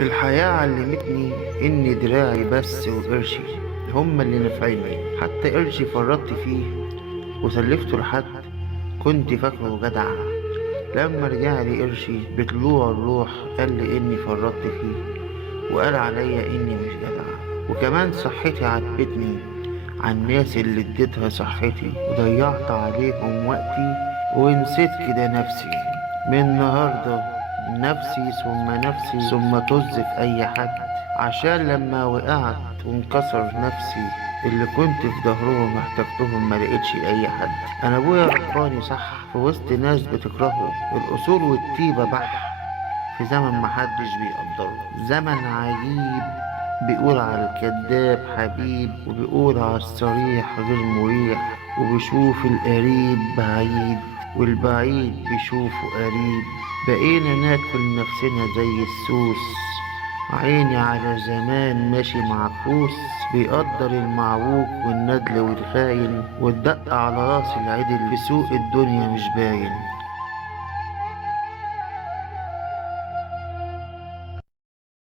الحياة علمتني إن دراعي بس وقرشي هما اللي نفعيني، حتى قرشي فرطت فيه وسلفته لحد كنت فاكره جدع. لما رجعلي قرشي بطلوع الروح قال لي إني فرطت فيه، وقال عليا إني مش جدع. وكمان صحتي عاتبتني على الناس اللي اديتها صحتي وضيعت عليهم وقتي ونسيت كده نفسي. من النهارده نفسي ثم نفسي ثم طز في اي حد، عشان لما وقعت وانكسر نفسي اللي كنت في ظهرهم احتجتهم ما لقيتش اي حد. انا ابويا رباني صح في وسط ناس بتكرهه، الاصول والطيبه بح في زمن محدش بيقدره، زمن عجيب بيقول على الكذاب حبيب وبيقول على الصريح غير مريح، وبيشوف القريب بعيد والبعيد بيشوفه قريب. بقينا ناكل نفسنا زي السوس، عيني على زمان ماشي معكوس بيقدر المعوج والندل والخاين، والدق على راس العدل في سوق الدنيا مش باين.